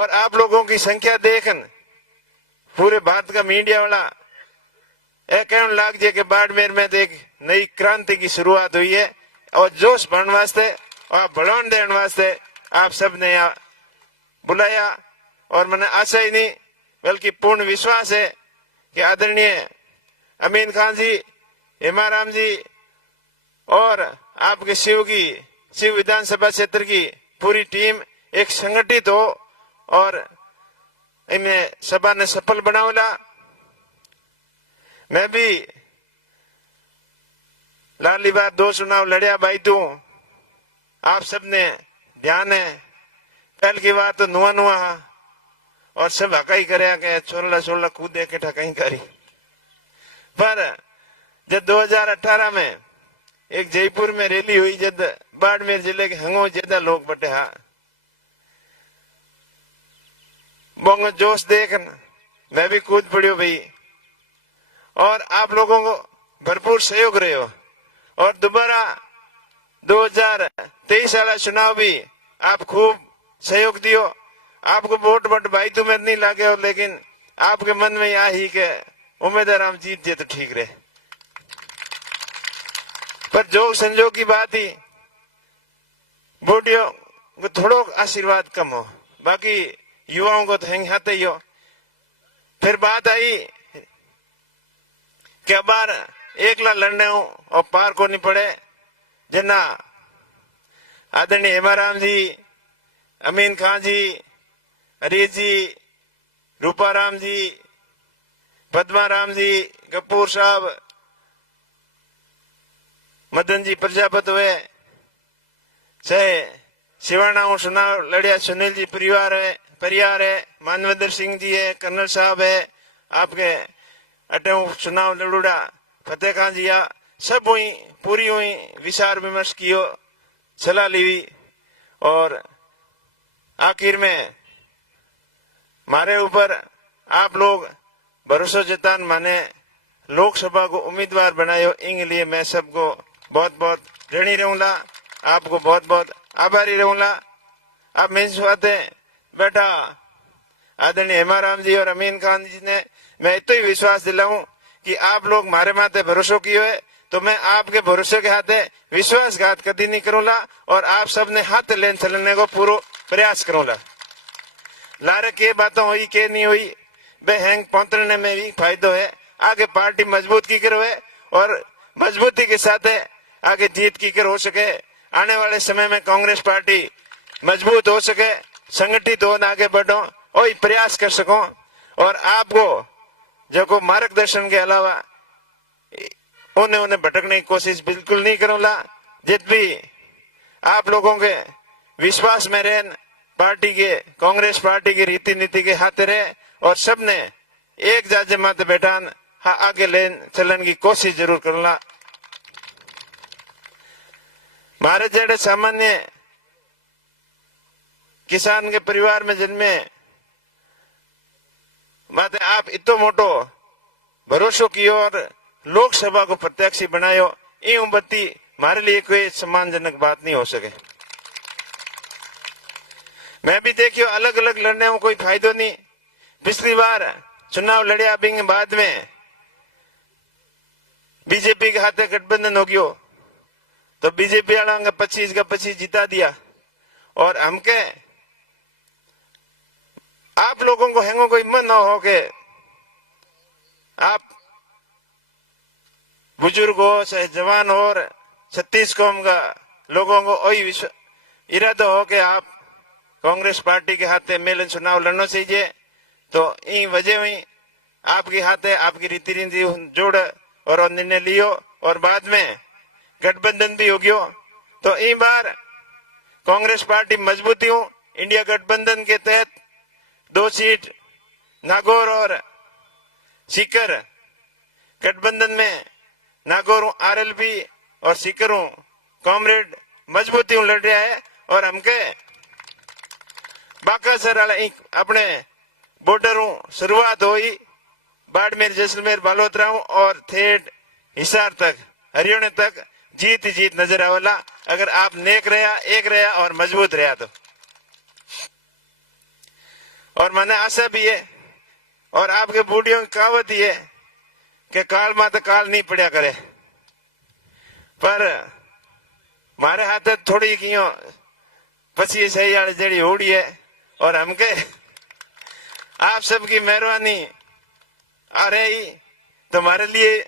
और आप लोगों की संख्या देखन पूरे भारत का मीडिया वाला कहने लाग जाए कि बाड़मेर में एक नई क्रांति की शुरुआत हुई है और जोश भरने वास्ते और बढ़ाने देने वास्ते आप सब ने यहाँ बुलाया। और मैंने आशा ही नहीं बल्कि पूर्ण विश्वास है कि आदरणीय अमीन खान जी, हेमाराम जी और आपके शिव विधानसभा क्षेत्र की पूरी टीम एक संगठित हो और इन्हें सभा ने सफल बनावला। मैं भी लाली बार 2 चुनाव लड़िया भाई तू आप सबने ध्यान है। पहल की बात तो नुआ और सब हकाई करे के छोला कूदे के ठकाई करी। पर जब 2018 में एक जयपुर में रैली हुई, जब बाड़मेर जिले के हंगो ज्यादा लोग बटे हाँ बोंगो जोश देख मैं भी कूद पड़ियो भाई और आप लोगों को भरपूर सहयोग रहे हो। और दोबारा 2023 वाला चुनाव भी आप खूब सहयोग दियो। आपको वोट भाई तुम्हें नहीं लागे हो, लेकिन आपके मन में यह ही के उम्मीदवार हम जीत जाए तो ठीक रहे। पर जो संजोग की बात ही वोटियों को थोड़ो आशीर्वाद कम हो, बाकी युवाओं को तो हाथे ही हो। फिर बात आई कि बार एकला लड़ने हो और पार को नहीं पड़े, जना आदरणीय हेमाराम जी, अमीन खान जी, हरीश जी, रूपाराम जी, पद्माराम जी, कपूर साहब, मदन जी प्रजापति हुए, चाहे शिवाना चुनाव लड़िया सुनील जी परिवार है, मानवेंद्र सिंह जी है, कर्नल साहब है, आपके अटे चुनाव लड़ूड़ा फतेह खान जी आ, सब हुई पूरी हुई विचार विमर्श कियो, सलाह ली और आखिर में मारे ऊपर आप लोग भरोसा जतान माने लोकसभा को उम्मीदवार बनायो। इन लिए मैं सबको बहुत बहुत ऋणी रहूंगा, आपको बहुत बहुत आभारी रहूंगा। आप मेरी बातें बेटा आदरणीय हेमाराम जी और अमीन खान जी ने मैं इतना ही विश्वास दिलाऊं कि आप लोग मारे माथे भरोसा किए है तो मैं आपके भरोसे के हाथे विश्वासघात कभी नहीं करूंगा और आप सबने हाथ लेन चलने को पूरा प्रयास करूंगा। लारे के बातों हुई के नहीं हुई बे हैंग पहुंचने में भी फायदो है। आगे पार्टी मजबूत की कर है और मजबूती के साथ आगे जीत की कर हो सके। आने वाले समय में कांग्रेस पार्टी मजबूत हो सके, संगठित हो, आगे बढ़ो और प्रयास कर सको। और आपको जो मार्गदर्शन के अलावा उन्हें भटकने की कोशिश बिल्कुल नहीं करूंगा। जित भी आप लोगों के विश्वास में रहे, पार्टी के कांग्रेस पार्टी की रीति नीति के हाथ रहे और सबने एक जाजे माते बैठान आगे लेन चलन की कोशिश जरूर करूंगा। मारे जेड़े सामान्य किसान के परिवार में जन्मे माते आप इतो मोटो भरोसो कियो और लोकसभा को प्रत्याशी बनायो, ये उम्बत्ती हमारे लिए कोई सम्मानजनक बात नहीं हो सके। मैं भी देखियो अलग अलग लड़ने में कोई फायदो नहीं। पिछली बार चुनाव लड़िया बिंग बाद में बीजेपी के हाथे गठबंधन हो गयो तो बीजेपी वाला 25 का 25 जिता दिया। और हमके आप लोगों को हैंगो कोई मन हो के आप बुजुर्ग हो चाहे जवान हो और 36 कौम का लोगों को वही इरादा हो कि आप कांग्रेस पार्टी के हाथे मेल चुनाव लड़ना चाहिए। तो इन वजह हुई आपके हाथे आपकी रीति नीति जोड़ और निर्णय लियो और बाद में गठबंधन भी हो गयो। तो इन बार कांग्रेस पार्टी मजबूती हूं इंडिया गठबंधन के तहत 2 सीट नागौर और सीकर गठबंधन में नागौर आरएलपी और सीकर कॉमरेड मजबूती लड़ रहा है। और हमके बाकासर अपने बॉर्डर शुरुआत हुई बाड़मेर जैसलमेर बालोतरा और थेट हिसार तक हरियाणा तक जीत नजर आवेला अगर आप नेक रहा एक रहा और मजबूत रहा। तो और मैंने आशा भी है और आपके बूढ़ियों की कहावत ही है कि काल मात काल नहीं पड़ा करे, पर मारे हाथ थोड़ी कियो पची सही वाली जड़ी होड़ी है और हमके आप सबकी मेहरबानी आ रही तो हमारे लिए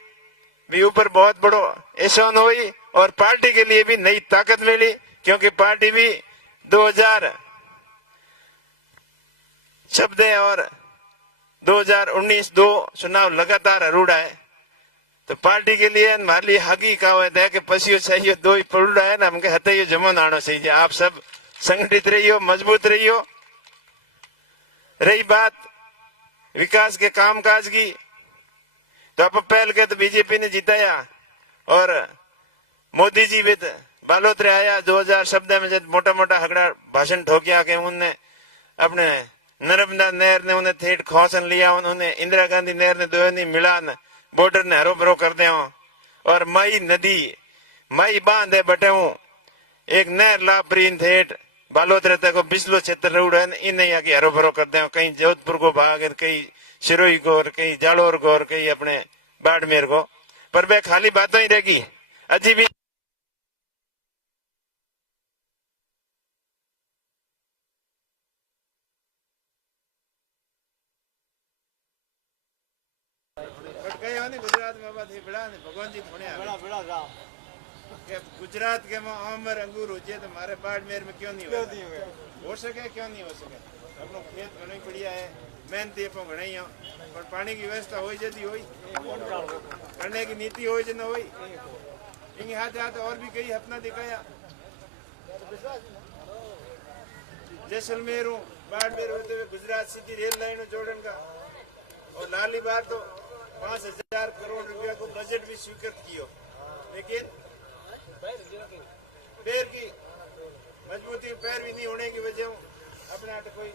भी ऊपर बहुत बड़ो एहसान हुई और पार्टी के लिए भी नई ताकत मिली, क्योंकि पार्टी भी 2014 और 2019 दो चुनाव लगातार अरूढ़ा है। तो पार्टी के लिए हमारे लिए हकी कहावत है कि पसियो चाहिए दो ही पड़ूड़ा है ना, हमके हथे ये जमन आना चाहिए। आप सब संगठित रहियो, मजबूत रहियो। रही बात विकास के कामकाज की, तो आप पहल के तो बीजेपी ने जिताया और मोदी जी भी बालोतरे आया 2000 शब्द में जब मोटा मोटा हगड़ा भाषण ठोकिया के उनने अपने नर्मदा नहर ने उन्हें थेट खोसन लिया, उन्होंने इंदिरा गांधी नहर ने दोनी मिलान बॉर्डर ने हरो भरो कर दिया और मई नदी मई बांधे बटे एक नहर लापरीन थेट बालोतरे तक बिस्लो क्षेत्र उड़न इन की हरो भरो कर दे, कहीं जोधपुर को भाग, कहीं सिरोही को और कहीं जालोर को और कहीं अपने बाड़मेर को, पर वे खाली बातों ही रहेगी। अजी भी गुजरात में भगवान जी गुजरात के में आमर अंगूर हो जाए तो हमारे बाड़मेर में क्यों नहीं हो सके, क्यों नहीं हो सके। अपनो खेत घना बढ़िया है, मेहनती अपो घना ही पर पानी की व्यवस्था हो जाती हो करने की नीति हो न हो इनके हाथ हाथ और भी कई अपना दिखाया। जैसलमेर बाड़मेर होते हुए गुजरात सीधी रेल लाइन जोड़न का और लाली बार तो 5000 करोड़ रुपया को बजट भी स्वीकृत किया, लेकिन पैर की मजबूती पैर भी नहीं होने की वजह अपने हाथ कोई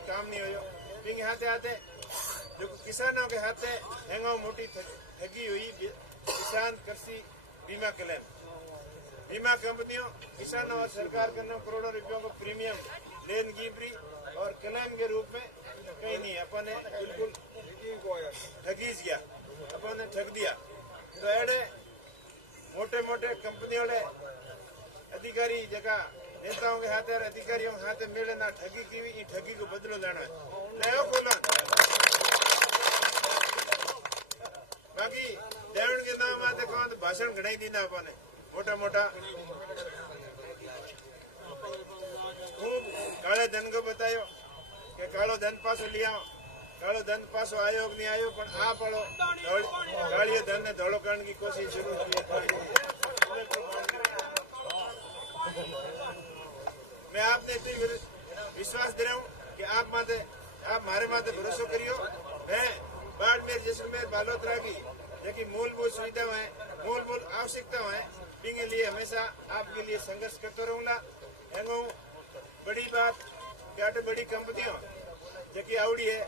काम नहीं हो। हाथे हाथे जो किसानों के हाथे हैंगा मोटी ठगी हुई किसान कृषि बीमा क्लेम, बीमा कंपनियों किसानों और सरकार करना करोड़ों रुपयों को प्रीमियम लेन की फ्री और क्लेम के रूप में कहीं नहीं, अपन ने बिल्कुल ठगी किया, अपन ने ठग दिया। तो एडे मोटे मोटे कंपनियों ने अधिकारी जगह नेताओं के हाथे और अधिकारियों के हाथे मिले ना ठगी की हुई, ठगी को बदलो जाना है। बाकी देवण के नाम आते कौन तो भाषण घड़ाई दीना अपने मोटा मोटा खूब काले धन को बतायो कि कालो धन पासो लिया, कालो धन पासो आयोग नहीं आयो, पर आ पड़ो कालियो धन ने धोलो करने की कोशिश शुरू की। मैं आपने विश्वास दे रहा हूँ कि आप हमारे माते भरोसा करियो। मैं बाड़मेर जैसलमेर बालोतरा की जो मूलभूत सुविधाएं हैं, मूलभूत आवश्यकताएं हैं, इनके लिए हमेशा आपके लिए संघर्ष करता रहूंगा। बड़ी बात क्या बड़ी कंपनियों जो की आवड़ी है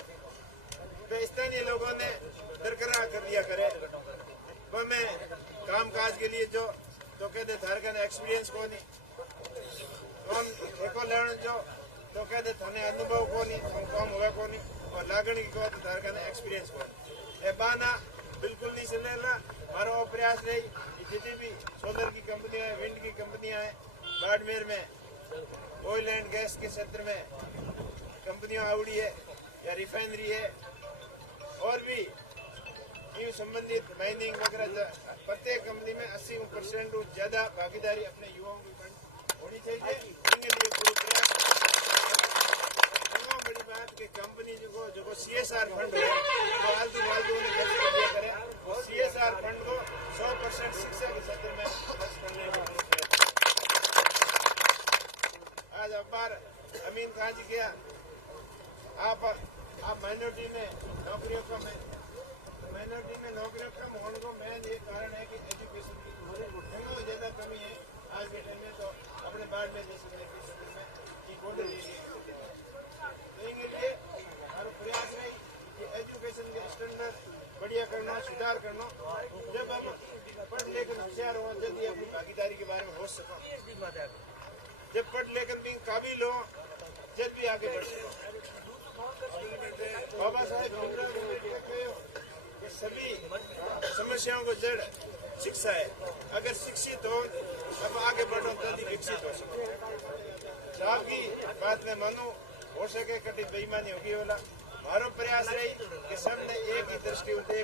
तो स्थानीय लोगों ने दरकरार कर दिया करे, वह मैं काम काज के लिए जो तो कहते धारका ने एक्सपीरियंस को नहीं कौन ठेको लेने जो तो कहते थाने अनुभव को नहीं काम हुआ को नहीं और लागणी को तो धारका ने एक्सपीरियंस को नहीं बाना बिल्कुल नहीं चलेगा। हमारा प्रयास रही जितनी भी सोलर की कंपनियां है, विंड की कंपनियां हैं, बाड़मेर में ऑयल एंड गैस के क्षेत्र में कंपनियां आवड़ी है या रिफाइनरी है और भी इन संबंधित माइनिंग वगैरह, प्रत्येक कंपनी में 80% ज्यादा भागीदारी अपने युवाओं की होनी चाहिए। इनके लिए पूरा प्रयास। बड़ी बात कि कंपनी जो CSR फंड है वो फालतू उन्हें खर्च किया करे, वो CSR फंड को 100% शिक्षा के क्षेत्र में खर्च करने की जरूरत है। आज अखबार अमीन खान जी किया आप माइनॉरिटी में नौकरियों कम है, माइनॉरिटी में नौकरियों कम होने को मेन ये कारण है कि एजुकेशन की बहुत ज्यादा कमी है आज के टाइम में। तो अपने बाड़मेर जैसे में इसके लिए हमारा प्रयास है कि एजुकेशन के स्टैंडर्ड बढ़िया करना, सुधार करना। जब आप पढ़ लेकर होशियार हो जल्दी अपनी भागीदारी के बारे में हो सको, जब पढ़ लेकर भी काबिल हो जल्द भी आगे बढ़ सको। समस्याओं को जड़ शिक्षा है। अगर शिक्षित हो अब आगे बढ़ो तभी विकसित हो सको। साहब की बात में मानो हो सके कभी बेईमानी होगी वाला मारो प्रयास रही कि सबने एक ही दृष्टि उठे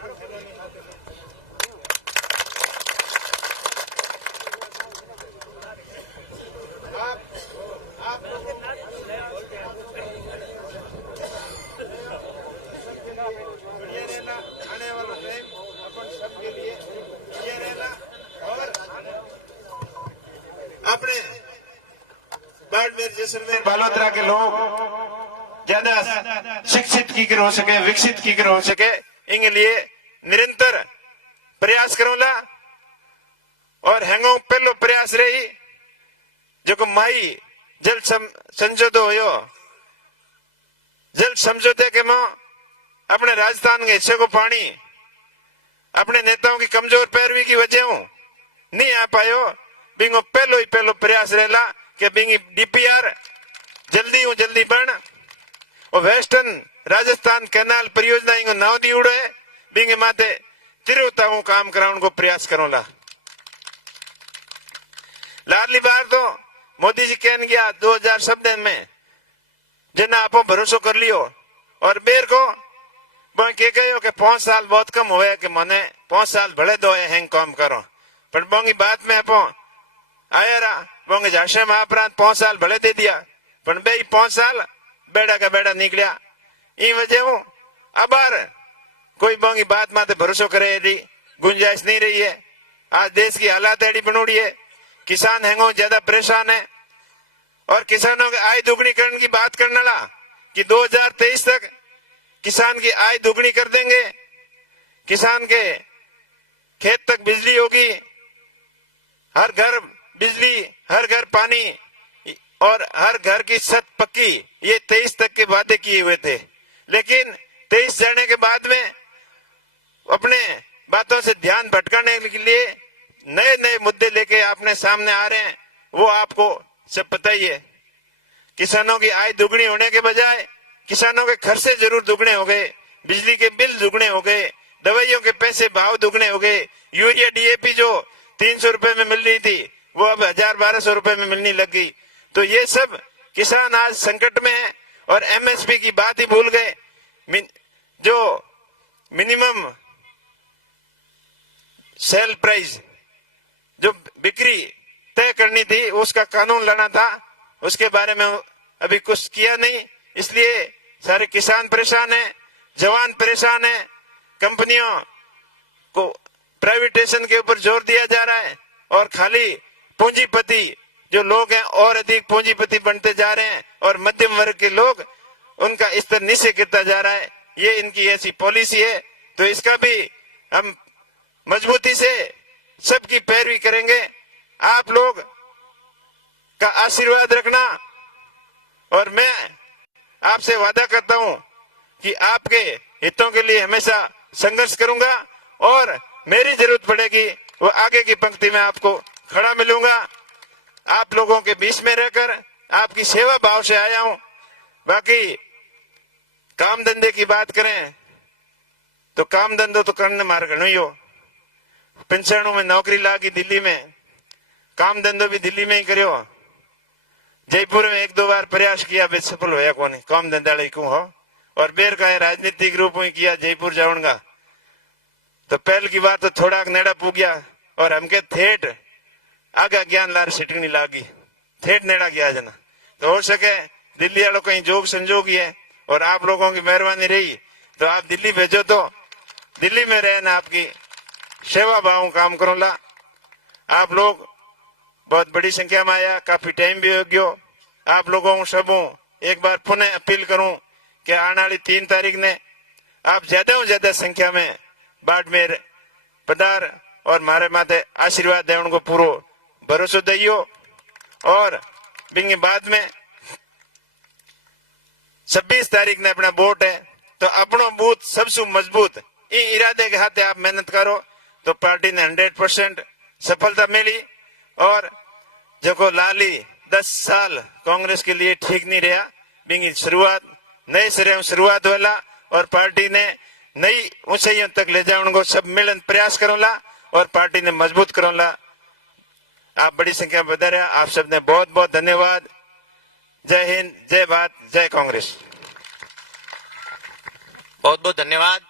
आप लोगों बढ़िया रहना, आने वाला टाइम अपन सबके लिए बढ़िया रहना। और अपने बाड़मेर जैसलमेर बालोतरा के लोग ज्यादा शिक्षित की हो सके, विकसित की हो सके, इनके लिए निरंतर प्रयास करूंगा। और हैंगो पहलो प्रयास रही जो माई जल संजोदो हो जल समझौते के मां अपने राजस्थान के हिस्से को पानी अपने नेताओं की कमजोर पैरवी की वजह नहीं आ पायो। बिंगो पहलो प्रयास रहला कि बिंगी डीपीआर जल्दी बन और वेस्टर्न राजस्थान कैनाल परियोजना इनको नाव दी उड़े बिंगे माते तिरुताऊ काम कराउन को प्रयास करूंगा। लाडली बार तो मोदी जी कहन गया 2017 में जना आप भरोसा कर लियो और बेर को के कहो कि 5 साल बहुत कम हुए कि मने 5 साल भले दो हैंग काम करो पर बोंगी बात में आप आया रहा बोंगे झाशे महाप्रांत 5 साल भले दे दिया पर बे 5 साल बेड़ा का बेड़ा निकलिया। ई वजह अबार कोई बोंगी बात माते भरोसा करे गुंजाइश नहीं रही है। आज देश की हालात ऐडी बनोड़ी है, किसान हैंगो ज्यादा परेशान है और किसानों की आय दुगनी करने की बात करने ला कि 2023 तक किसान की आय दुगनी कर देंगे, किसान के खेत तक बिजली होगी, हर घर बिजली, हर घर पानी और हर घर की छत पक्की, ये 23 तक के वादे किए हुए थे। लेकिन 23 जाने के बाद में अपने बातों से ध्यान भटकाने के लिए नए मुद्दे लेके आपने सामने आ रहे हैं, वो आपको सब पता ही है। किसानों की आय दुगनी होने के बजाय किसानों के खर्चे जरूर दुगने हो गए, बिजली के बिल दुगने हो गए, दवाइयों के पैसे भाव दुगने हो गए, यूरिया डीएपी जो 300 रुपए में मिल रही थी वो अब 1000-1200 रुपए में मिलने लग गई। तो ये सब किसान आज संकट में है और एमएसपी की बात ही भूल गए। जो मिनिमम सेल प्राइस जो बिक्री तय करनी थी उसका कानून लाना था, उसके बारे में अभी कुछ किया नहीं, इसलिए सारे किसान परेशान है, जवान परेशान है। कंपनियों को प्राइवेटाइजेशन के ऊपर जोर दिया जा रहा है और खाली पूंजीपति जो लोग हैं और अधिक पूंजीपति बनते जा रहे हैं और मध्यम वर्ग के लोग उनका स्तर नीचे गिरता जा रहा है। ये इनकी ऐसी पॉलिसी है, तो इसका भी हम मजबूती से सबकी पैरवी करेंगे। आप लोग का आशीर्वाद रखना और मैं आपसे वादा करता हूं कि आपके हितों के लिए हमेशा संघर्ष करूंगा और मेरी जरूरत पड़ेगी वो आगे की पंक्ति में आपको खड़ा मिलूंगा। आप लोगों के बीच में रहकर आपकी सेवा भाव से आया हूं। बाकी काम धंधे की बात करें तो काम धंधो तो करने मार गणो ही हो, पेंशनों में नौकरी लागी दिल्ली में, काम धंधो भी दिल्ली में ही करियो। जयपुर में 1-2 बार प्रयास किया बे सफल होया कोनी काम धंधा को हो और बेर का राजनीतिक रूप में किया जयपुर जाऊंगा तो पहल की बात तो थोड़ा नेड़ा पू गया और हमके थेट आगा ज्ञान लार सिटकनी लागी, थेट नेड़ा गया जना। तो हो सके दिल्ली वालों कहीं जोग संजोग ही है और आप लोगों की मेहरबानी रही तो आप दिल्ली भेजो तो दिल्ली में रहना, आपकी सेवा भाव काम करूंगा। आप लोग बहुत बड़ी संख्या में आया, काफी टाइम भी हो गयो। आप लोगों सब एक बार पुनः अपील करूं कि आने वाली 3 तारीख ने आप ज्यादा संख्या में बाड़मेर पधार और मारे माते आशीर्वाद देने को पूरो भरोसा दियो। और बिंगे बाद में 26 तारीख ने अपना वोट है तो अपनो बूथ सबसे मजबूत इरादे के हाथे आप मेहनत करो तो पार्टी ने 100% सफलता मिली। और जो लाली 10 साल कांग्रेस के लिए ठीक नहीं रहा, बिंगी शुरुआत नए सिरे शुरुआत वाला और पार्टी ने नई ऊंचाइयों तक ले जाने को सब मिलन प्रयास करूंगा और पार्टी ने मजबूत करूंगा। आप बड़ी संख्या में बता रहे, आप सबने बहुत बहुत धन्यवाद। जय हिंद, जय भारत, जय कांग्रेस। बहुत बहुत धन्यवाद।